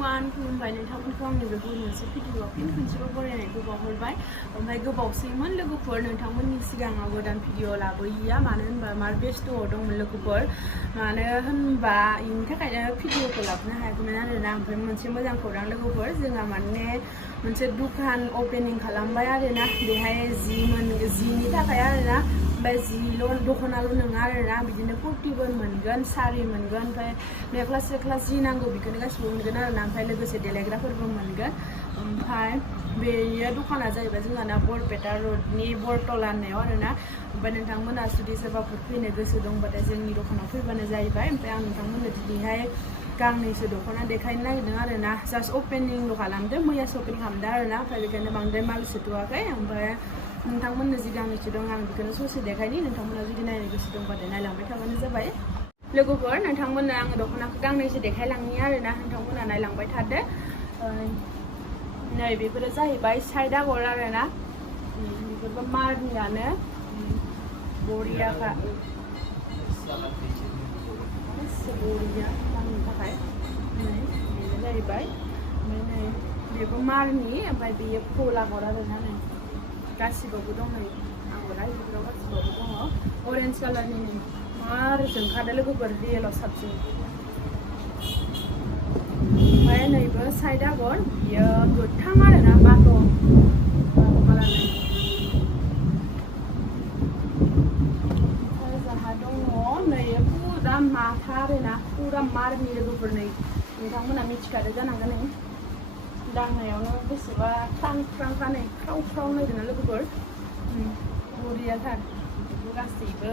everyone खुलुमबाय नोंथांमोनखौ आंनि बे मोनसे भिडिअ फिन खनसेबाव बरायनायखौ बावहरबाय ओमफ्राय गोबावसैमोन लोगोफोर नोंथांमोननि सिगाङाव गोदान भिडिअ लाबोयैया मानो होनबा मार बेस्थ'आव दंमोन लोगोफोर मानो होनबा इनि थाखायनो भिडिअखौ लाबोनो हायाखैमोन आरोना ओमफ्राय मोनसे मोजां खौरां लोगोफोर जोंहा माने मोनसे दुखान ओपनिं खालामबाय आरोना बेहाय जिनि थाखाय आरोना ओमफ्राय जिल' दख'नाल' नङा आरोना बिदिनो कुर्तिबो मोनगोन सारि मोनगोन ओमफ्राय मेख्ला सेख्ला जि नांगौ बेखौनो गासिबो मोनगोन आरोना ओमफ्राय लोगोसे देलायग्राफोरबो मोनगोन ओमफ्राय बेयो दखाना जाहैबाय जोंहाना बरपेटा रडनि बरतला होननायाव आरोना ओमफ्राय नोंथांमोना जुदि सोरबाफोर फैनो गोसो दंबाथाय जोंनि दखानाव फैबानो जाहैबाय ओमफ्राय आं नोंथांमोननो दिनैहाय गांनैसो दख'ना देखायनो नागिरदों आरोना जास्ट अपेनिंल' खालामदों मैया शपिं खालामदों आरोना ओमफ्राय बेखायनो बांद्राय माल सोथ'वाखै ओमफ्राय नोंथांमोननो जि गांनैसो दं आं बेखौनो ससे देखायनि नोंथांमोना जुदि नायनो गोसो दंबाथाय नायलांबाय थाबानो जाबाय लोगोफोर नोंथांमोननो आङो दख'नाखौ गांनैसो देखायलांनि आरोना नोंथांमोना नायलांबाय थादो नै बेफोरो जाहैबाय साइड आगर आरोना बेफोरबो मारनियानो बरियाखा बरिया गाननो थाखाय नै बेनो जाहैबाय ओमफ्राय नै बेबो मारनि ओमफ्राय बेयो फुल आगर आरोना नै गासिबावबो दं नै आगरा बेफोराव गासिबावबो दङ अरेन्ज कालारनि नै मार जोंखादो लोगोफोर रियेलाव साबसिन ओमफ्राय नैबो साइड आगर बियो गोथां आरोना बाथ' कालारनि ओमफ्राय जोंहा दङ नै फुरा माथा आरोना फुरा मारनि लोगोफोर नै नोंथांमोना मिथिखादो जानांगोन नै दांनायावनो बेसेबा ख्रां ख्रांखा नै ख्राव ख्राव नायदोंना लोगोफोर बरियाथार बेफोरबो गासैबो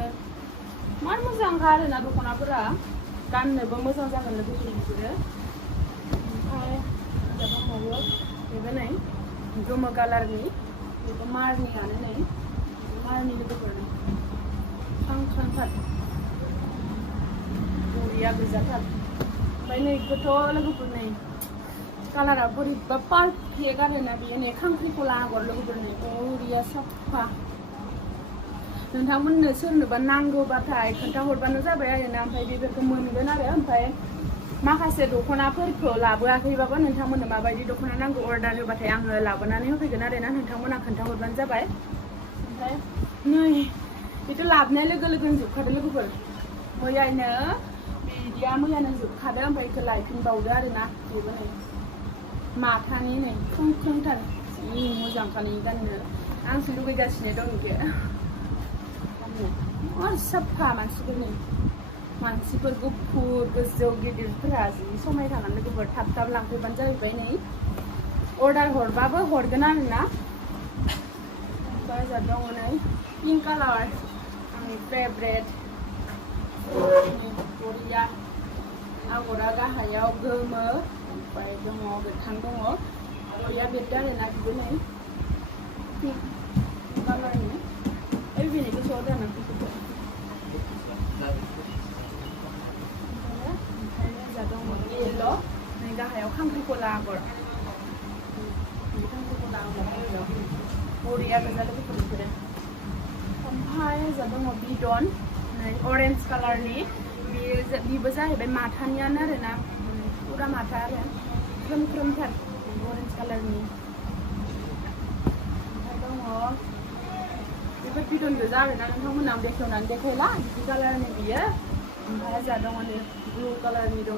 मार मोजांखा आरोना दख'नाफोरा गाननोबो मोजां जागोन लोगोफोर बिसोरो ओमफ्राय दंबावो बेबो नै गोमो कालारनि बेबो मारनियानो नै मारनि लोगोफोर नै ख्रां ख्रांथार बरिया गोजाथार ओमफ्राय नैखौथ' लोगोफोर नै कालारा बोरैबा पारफेक्ट आरोना बेयो नै खांख्रिखला आगर लोगोफोर नै बरिया साफा नोंथांमोननो सोरनोबा नांगौबाथाय खोन्थाहरबानो जाबाय आरोना ओमफ्राय बेफोरखौ मोनगोन आरो ओमफ्राय माखासे दख'नाफोरखौ लाबोआखैबाबो नोंथांमोननो माबायदि दख'ना नांगौ अर्डार होबाथाय आङो लाबोनानै होफैगोन आरोना नोंथांमोना खोन्थाहरबानो जाबाय ओमफ्राय नै बेथ' लाबोनाय लोगो लोगोनो जोबखादो लोगोफोर मैयानो बिदिया मैयानो जोबखादो ओमफ्राय बेखौ लायफिनबावदो आरोना बेबो नै माथानि नै ख्रुं ख्रुंथार जि मोजांखानि गाननो आंसो लुगैगासिनो दं बेखौ साफा मानसिफोर गुफुर गोजौ गिदिरफोरा जि समायखांनानै लोगोफोर थाब थाब लांफैबानो जाहैबाय नै अर्डार हरबाबो हरगोन आरोना ओमफ्राय जा दङ नै पिंक कालार आंनि फेभरेट बरिया आगरा गाहायाव गोमो ओमफ्राय दङ गोथां दङ बरिया बेरदों आरोना बेबो नै पिंक कालारनि बेनिखौ ज' दोनो येल' नै गाहायाव खांख्रिखला आगर खांख्रिखला आगर बरिया गोजा लोगोफोर बिसोरो ओमफ्राय जा दङ बिदन नै अरेन्ज कालारनि बेबो जाहैबाय माथानियानो आरोना फुरा माथा आरो ख्रोम ख्रोमथार अरेन्ज कालारनि ओमफ्राय दङ बेफोर बिदन गोजा आरोना नोंथांमोना बेखेवनानै देखायला बिदि कालारनि बियो ओमफ्राय जा दङ नै ब्लु कालारनि दङ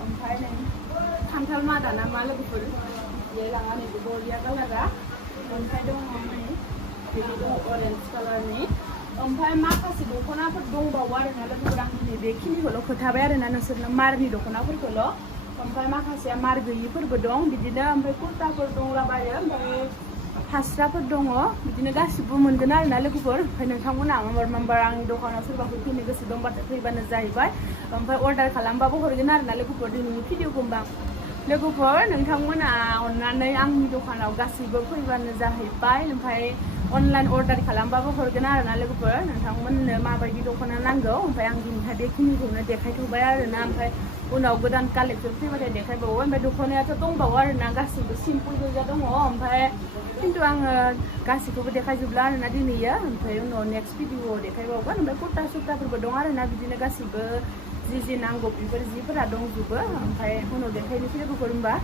ओमफ्राय नै खान्थाल मादा ना मा लोगोफोर बेयो लाङा नै बरिया कालारा ओमफ्राय दङ नै बेनि दङ अरेन्ज कालारनि ओमफ्राय माखासे दख'नाफोर दंबावो आरोना लोगोफोर आं दिनै बेखिनिखौल' खोथाबाय आरोना नोंसोरनो मारनि दख'नाफोरखौल' ओमफ्राय माखासेया मार गैयिफोरबो दं बिदिनो ओमफ्राय कुर्ताफोर दंलाबायो ओमफ्राय फास्राफोर दङ बिदिनो गासिबो मोनगोन आरोना लोगोफोर ओमफ्राय नोंथांमोना माबार आंनि दखानाव सोरबाफोर फैनो गोसो दंबाथाय फैबानो जाहैबाय ओमफ्राय अर्डार खालामबाबो हरगोन आरोना लोगोफोर दिनैनि भिडिअखौ होमबा लोगोफोर नोंथांमोना अननानै आंनि दखानाव गासैबो फैबानो जाहैबाय ओमफ्राय अनलाइन अर्डार खालामबाबो हरगोन आरोना लोगोफोर नोंथांमोननो माबायदि दख'ना नांगौ ओमफ्राय आं दिनैहाय बेखिनिखौनो देखायथ'बाय आरोना ओमफ्राय उनाव गोदान कालेक्सन फैबाथाय देखायबावो ओमफ्राय दख'नायाथ' दंबावो आरोना गासैबो सिम्पोल गोजा दङ ओमफ्राय खिन्थु आङो गासैखौबो देखायजोबला आरोना दिनैयो ओमफ्राय उनाव नेक्स्ट भिडिअआव देखायबावगोन ओमफ्राय कुर्ता सुर्ताफोरबो दं आरोना बिदिनो गासैबो जि नांगौ बेफोर जिफोरा दंजोबो ओमफ्राय उनाव देखायनोसै लोगोफोर होमबा